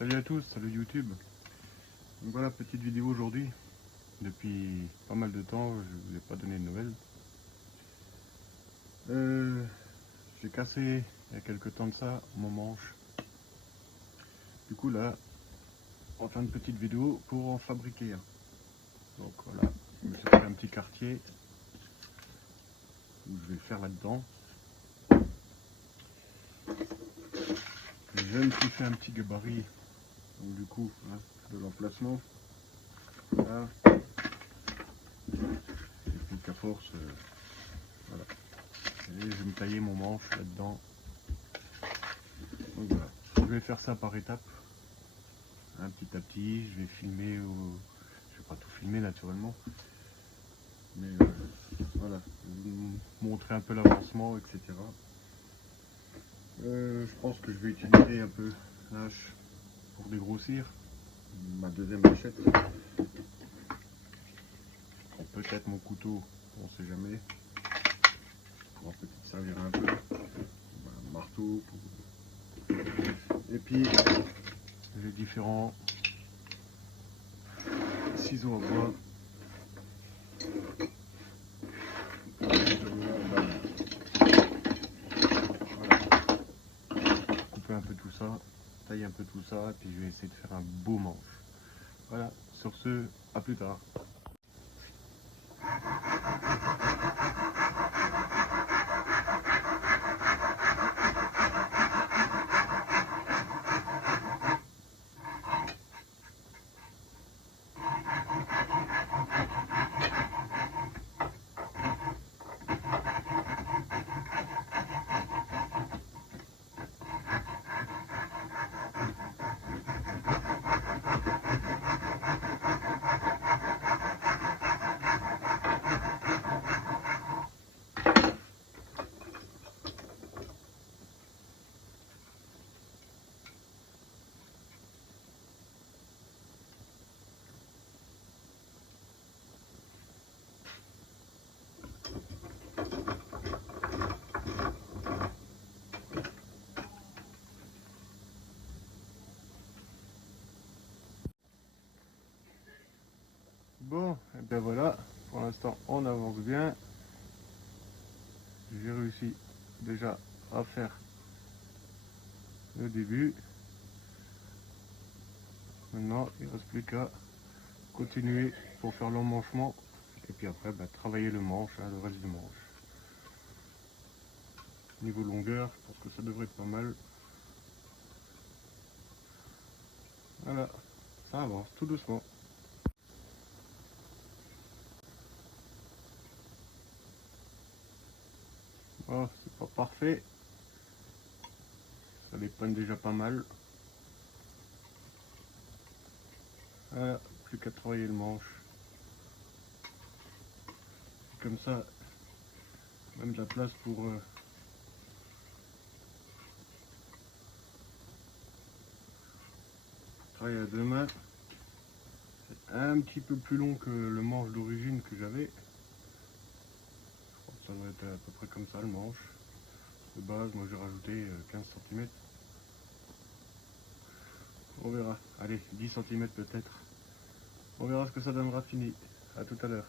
Salut à tous, salut YouTube. Donc voilà, petite vidéo aujourd'hui. Depuis pas mal de temps, je ne vous ai pas donné de nouvelles. J'ai cassé il y a quelques temps de ça mon manche. Du coup là, on va faire une petite vidéo pour en fabriquer un. Donc voilà, je me suis fait un petit quartier où je vais le faire là-dedans. Je me suis fait un petit gabarit, donc du coup, hein, de l'emplacement. Là. Et puis qu'à force, voilà. Et je vais me tailler mon manche là-dedans. Donc voilà, je vais faire ça par étapes, hein, petit à petit. Je vais filmer, je vais pas tout filmer naturellement, mais voilà, je vais vous montrer un peu l'avancement, etc. Je pense que je vais utiliser un peu la hache pour dégrossir, ma deuxième machette. Peut-être mon couteau, on sait jamais, pour peut-être servir un peu, un marteau. Et puis les différents ciseaux à bois. Couper un peu tout ça, tailler un peu tout ça, et puis je vais essayer de faire un beau manche. Voilà, sur ce, à plus tard. Bon, et bien voilà, pour l'instant on avance bien. J'ai réussi déjà à faire le début. Maintenant il ne reste plus qu'à continuer pour faire l'emmanchement et puis après travailler le manche, hein, le reste du manche. Niveau longueur, je pense que ça devrait être pas mal. Voilà, ça avance tout doucement. Oh, c'est pas parfait, ça dépanne déjà pas mal. Voilà, plus qu'à travailler le manche. Comme ça, même de la place pour travailler à deux mains. C'est un petit peu plus long que le manche d'origine que j'avais. Je crois que ça doit être à peu près comme ça le manche. De base, moi j'ai rajouté 15 cm. On verra. Allez, 10 cm peut-être. On verra ce que ça donnera fini. À tout à l'heure.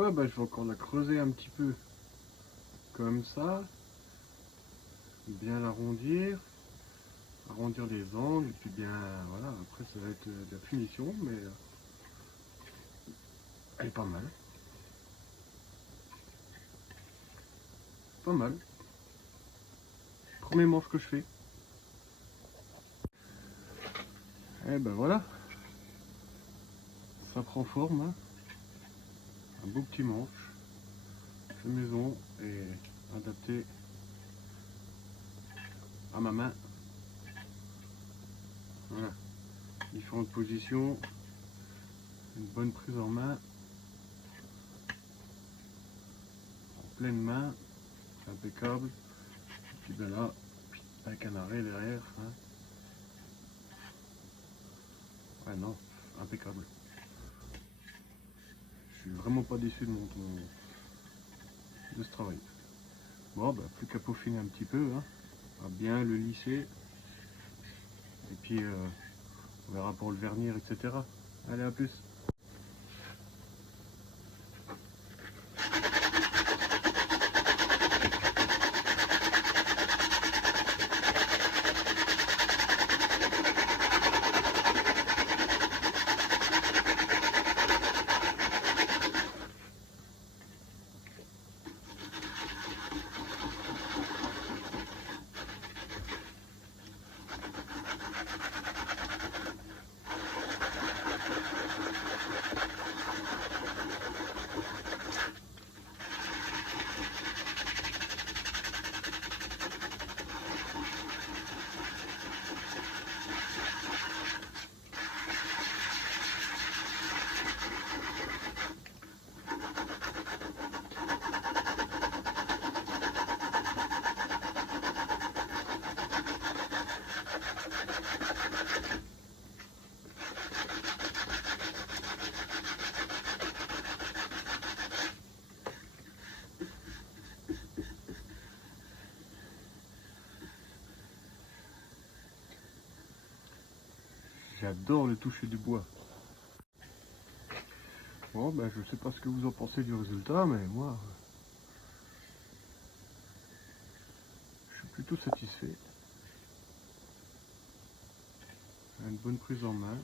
quoi, bah, je vais encore la creuser un petit peu comme ça, bien l'arrondir, arrondir les angles, et puis bien voilà, après ça va être de la finition, mais elle est pas mal. Pas mal. Premier manche que je fais. Et ben voilà, ça prend forme, hein. Un beau petit manche, fait maison et adapté à ma main. Voilà, différentes positions, une bonne prise en main, en pleine main, c'est impeccable. Et puis ben là, avec un arrêt derrière, hein. Ouais non, impeccable. Je suis vraiment pas déçu de ce travail. Bon, bah, plus qu'à peaufiner un petit peu, hein, à bien le lisser. Et puis on verra pour le vernir, etc. Allez, à plus. J'adore le toucher du bois. Bon, ben, je sais pas ce que vous en pensez du résultat, mais moi, je suis plutôt satisfait. Une bonne prise en main.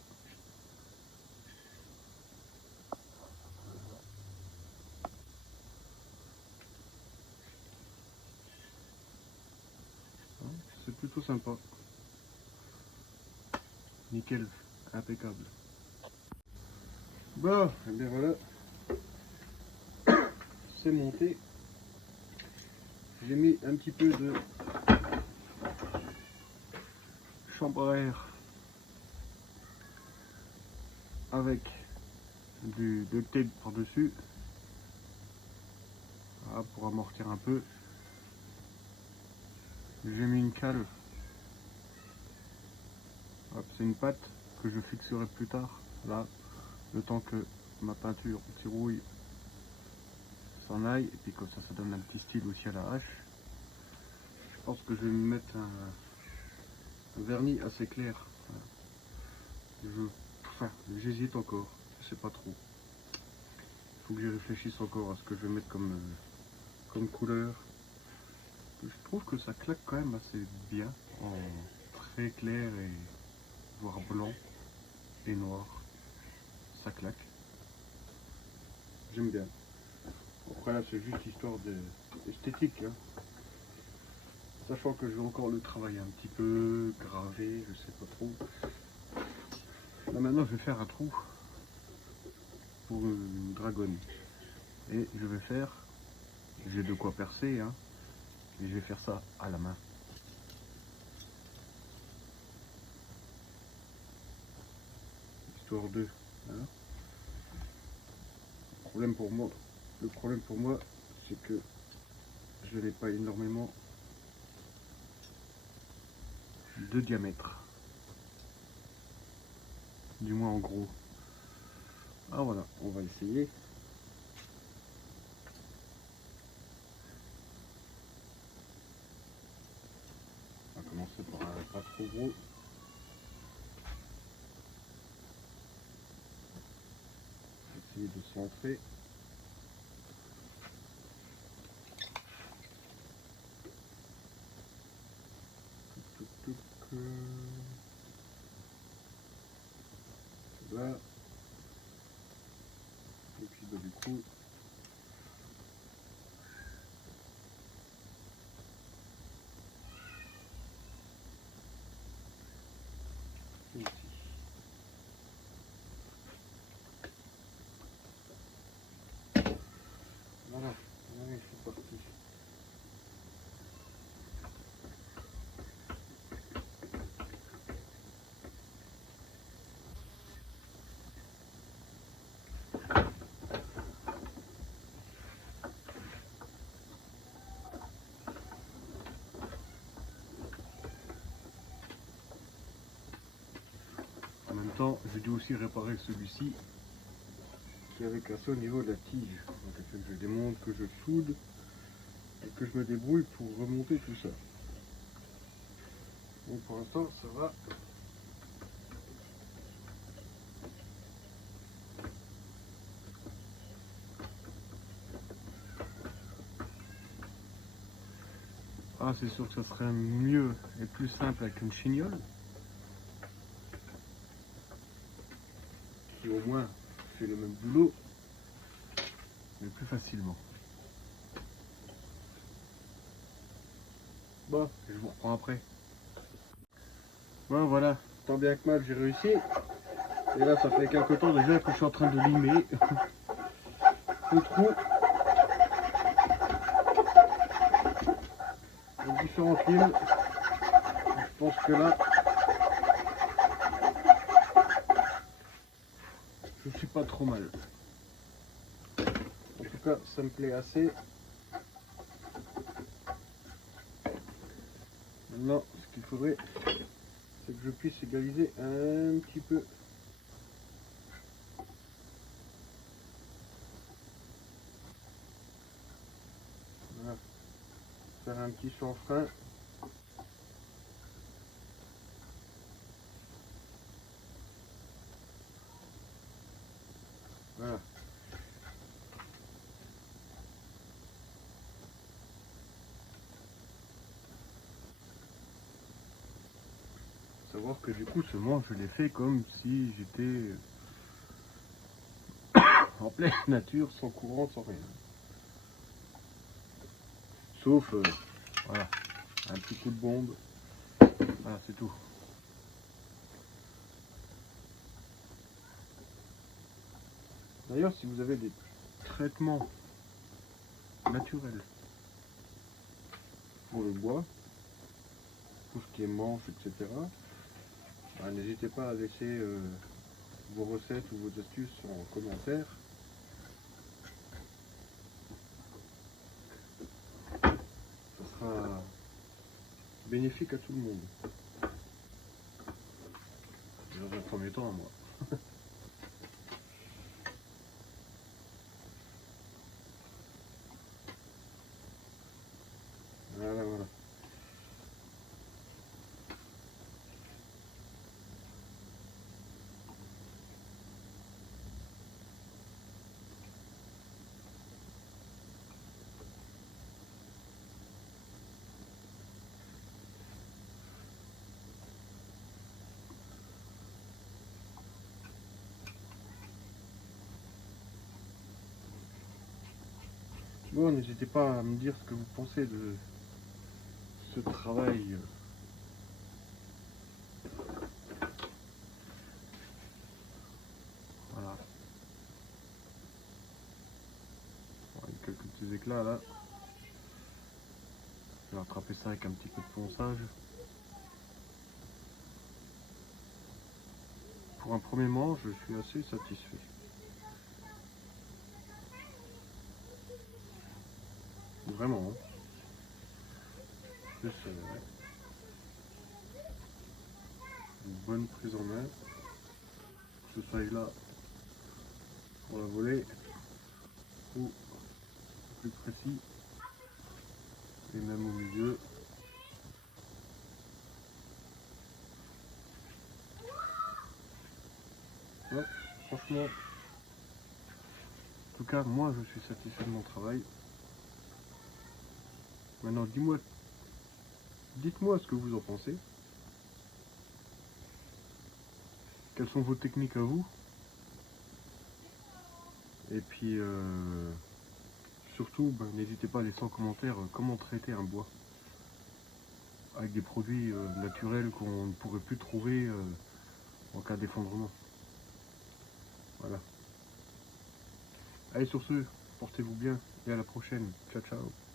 C'est plutôt sympa. Nickel, impeccable. Bon, et bien voilà, c'est monté. J'ai mis un petit peu de chambre à air avec du duct tape par-dessus, voilà, pour amortir un peu. J'ai mis une cale. C'est une pâte que je fixerai plus tard, là, le temps que ma peinture anti-rouille s'en aille, et puis comme ça, ça donne un petit style aussi à la hache. Je pense que je vais me mettre un vernis assez clair. J'hésite encore, je sais pas trop. Il faut que j'y réfléchisse encore à ce que je vais mettre comme couleur. Je trouve que ça claque quand même assez bien, en très clair et voire blanc et noir. Ça claque. J'aime bien. Après là, c'est juste histoire d'esthétique, hein. Sachant que je vais encore le travailler un petit peu, graver, je sais pas trop. Là maintenant, je vais faire un trou pour une dragonne. Et je vais faire, j'ai de quoi percer, hein, et je vais faire ça à la main. Histoire de... Hein. Le problème pour moi, c'est que je n'ai pas énormément de diamètre. Du moins en gros. Ah voilà, on va essayer. On va commencer par un pas trop gros. Essayer de centrer. là. Et puis bah, du coup ici. Voilà, allez, c'est parti. En même temps, j'ai dû aussi réparer celui-ci qui avait cassé au niveau de la tige. Donc il faut que je démonte, que je soude et que je me débrouille pour remonter tout ça. Donc pour l'instant ça va. Ah, c'est sûr que ça serait mieux et plus simple avec une chignole qui au moins fait le même boulot mais plus facilement. Bon, je vous reprends après. Bon voilà, tant bien que mal j'ai réussi. Et là ça fait quelque temps déjà que je suis en train de limer le trou. Les différentes limes. Je pense que là je suis pas trop mal. En tout cas ça me plaît assez. Maintenant ce qu'il faudrait c'est que je puisse égaliser un petit peu. Voilà. Faire un petit chanfrein. Voilà. Savoir que du coup ce manche je l'ai fait comme si j'étais en pleine nature, sans courant, sans rien. Sauf voilà, un petit coup de bombe. Voilà, c'est tout. D'ailleurs, si vous avez des traitements naturels pour le bois, tout ce qui est manche, etc., bah, n'hésitez pas à laisser vos recettes ou vos astuces en commentaire. Ça sera bénéfique à tout le monde. Dans un premier temps, à moi. Voilà, voilà. Bon, n'hésitez pas à me dire ce que vous pensez de ce travail. Voilà. Bon, il y a quelques petits éclats là. Je vais rattraper ça avec un petit peu de ponçage. Pour un premier manche, je suis assez satisfait. Vraiment. Hein. Plus une bonne prise en main. Ce size là pour la volée. Ou plus précis. Et même au milieu. Ouais, franchement. En tout cas, moi je suis satisfait de mon travail. Maintenant, dites-moi ce que vous en pensez. quelles sont vos techniques à vous. Et puis surtout, n'hésitez pas à laisser en commentaire comment traiter un bois avec des produits naturels qu'on ne pourrait plus trouver en cas d'effondrement. Voilà. Allez, sur ce, portez-vous bien et à la prochaine. Ciao, ciao.